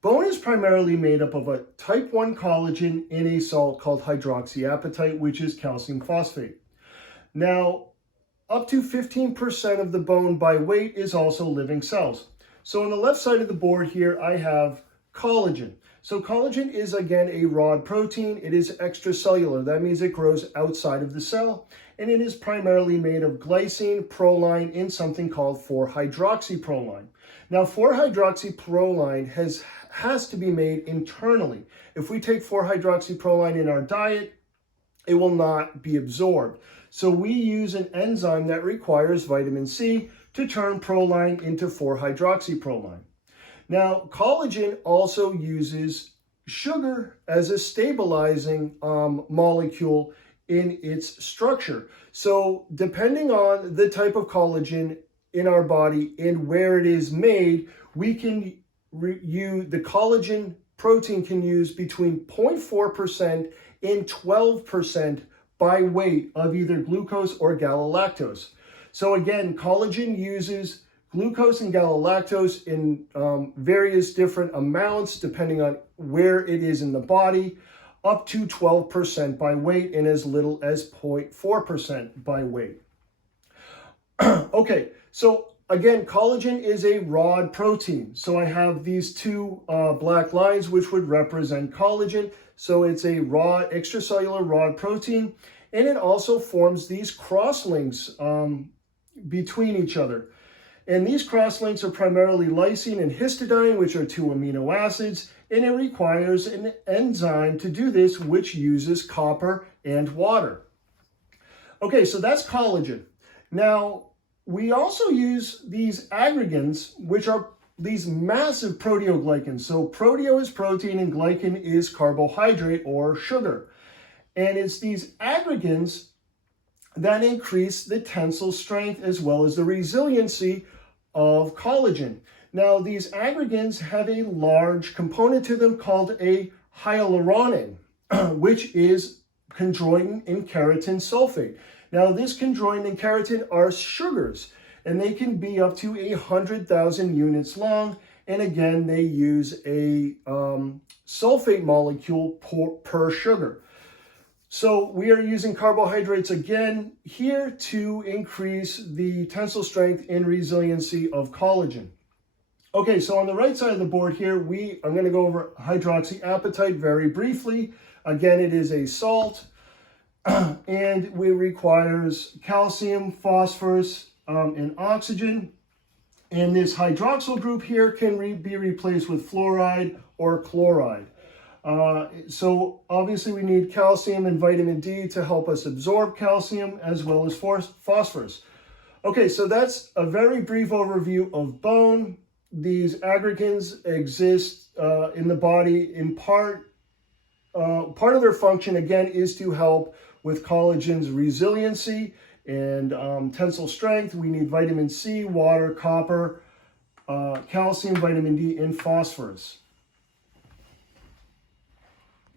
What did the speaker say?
Bone is primarily made up of a type 1 collagen in a salt called hydroxyapatite, which is calcium phosphate. Now, up to 15% of the bone by weight is also living cells. So on the left side of the board here, I have collagen. So collagen is, again, a rod protein. It is extracellular. That means it grows outside of the cell, and it is primarily made of glycine, proline, and something called 4-hydroxyproline. Now, 4-hydroxyproline has to be made internally. If we take 4-hydroxyproline in our diet, it will not be absorbed. So we use an enzyme that requires vitamin C to turn proline into 4-hydroxyproline. Now, collagen also uses sugar as a stabilizing molecule in its structure. So depending on the type of collagen in our body and where it is made, we can use the collagen protein can use between 0.4% and 12% by weight of either glucose or galactose. So again, collagen uses glucose and galactose in various different amounts depending on where it is in the body, up to 12% by weight and as little as 0.4% by weight. Okay, so again, collagen is a rod protein. So I have these two black lines which would represent collagen. So it's a extracellular rod protein, and it also forms these crosslinks between each other. And these crosslinks are primarily lysine and histidine, which are two amino acids, and it requires an enzyme to do this, which uses copper and water. Okay, so that's collagen. Now, we also use these aggregates, which are these massive proteoglycans. So proteo is protein and glycan is carbohydrate or sugar. And it's these aggregates that increase the tensile strength as well as the resiliency of collagen. Now, these aggregates have a large component to them called a hyaluronan, which is chondroitin and keratin sulfate. Now, this chondroitin and keratin are sugars, and they can be up to 100,000 units long. And again, they use a sulfate molecule per sugar. So we are using carbohydrates again here to increase the tensile strength and resiliency of collagen. Okay, so on the right side of the board here, I'm going to go over hydroxyapatite very briefly. Again, it is a salt, and it requires calcium, phosphorus, and oxygen. And this hydroxyl group here can be replaced with fluoride or chloride. So obviously we need calcium and vitamin D to help us absorb calcium as well as phosphorus. Okay, so that's a very brief overview of bone. These aggregates exist in the body in part. Part of their function, again, is to help with collagen's resiliency and tensile strength. We need vitamin C, water, copper, calcium, vitamin D, and phosphorus.